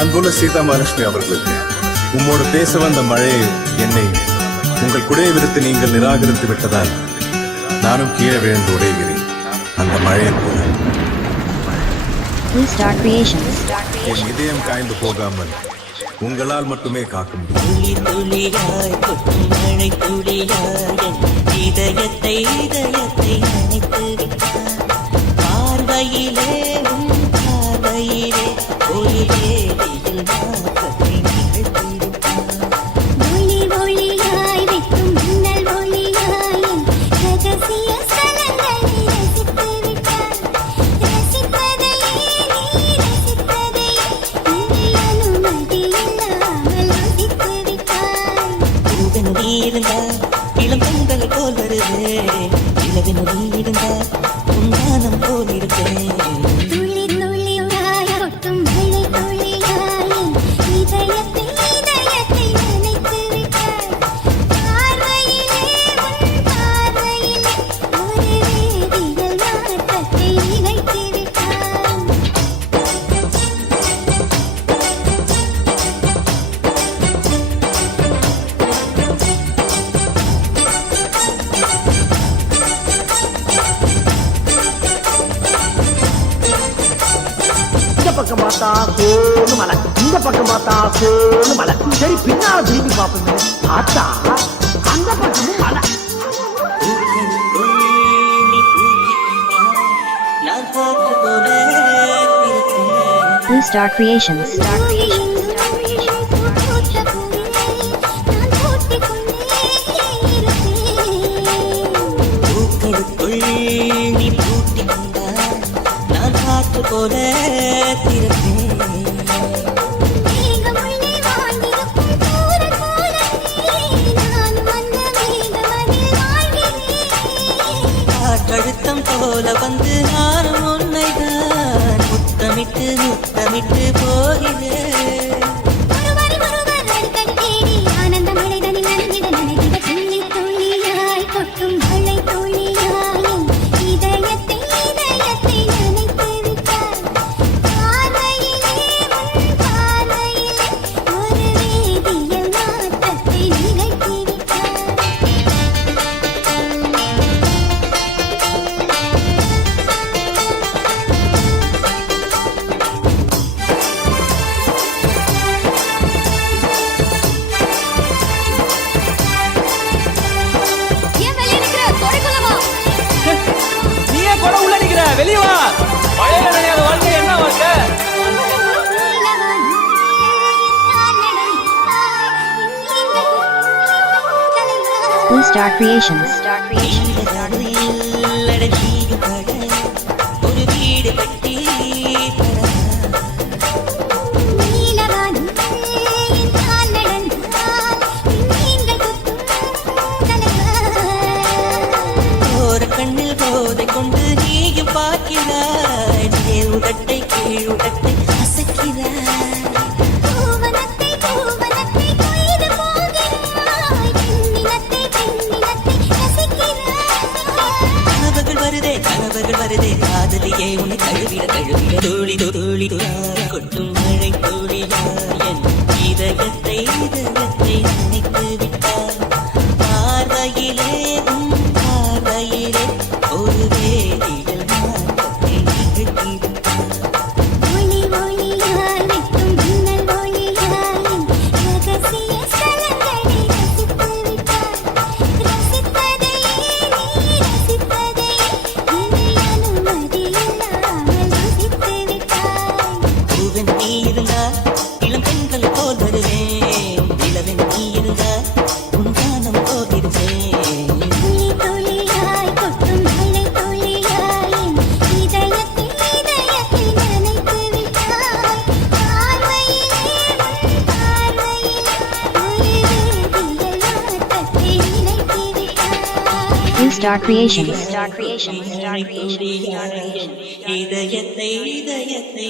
அன்புள்ள சீதா மகாலட்சுமி அவர்களுக்கு உம்மோடு பேச வந்த மழையை என்னை உங்கள் குடையை விடுத்து நீங்கள் நிராகரித்து விட்டதால் நானும் கீழே விழுந்து உடைகிறேன். அந்த மழையை போல என் இதயம் காய்ந்து போகாமல் உங்களால் மட்டுமே காக்க முடியும். இளம் பொங்கல் போல் வருது, இளவின் ஒளி இருந்தா உன்னானம் போல் இருப்பேன். பக்கம் பார்த்தா சோனு மலை, இந்த பக்கம் பார்த்தா சோனு மலை. சரி பின்னால திரும்பி பார்ப்போம். பார்த்தா அந்த பக்கமும் மலை. Blue Star Creations. போல காற்றழுத்தம் போல வந்து நானும் உன்னைதான் முத்தமிட்டு முத்தமிட்டு போகிறேன். வெளியே வா. மழையில நனையாத வாழ்க்கை என்ன வாழ்க்கை? Blue Star Creations. ஒரு வீடு கட்டி ஒரு கண்ணில் போதை கொண்டு நீயும் பார்க்கிறாய், உடட்டை கீழுடட்டை அசைக்கிறாய். கனவுகள் வருதே காதலியே உன்னை கழுவிட கழுவிட தோழி தோழி கொட்டும் மழை தோழியா என் இதயத்தை இதயத்தை நினைத்து விட்டார். பார்வையிலே உன் பார்வையிலே ஒரு வேதியியல் மாற்றத்தை நிகழ்த்திவிட்டார். இளம் பெண்கள் போல் வருவேன், இளவன் நீ இருந்தா உன்கானம் போகிறேன். Blue Star Creations. இதயத்தை இதயத்தை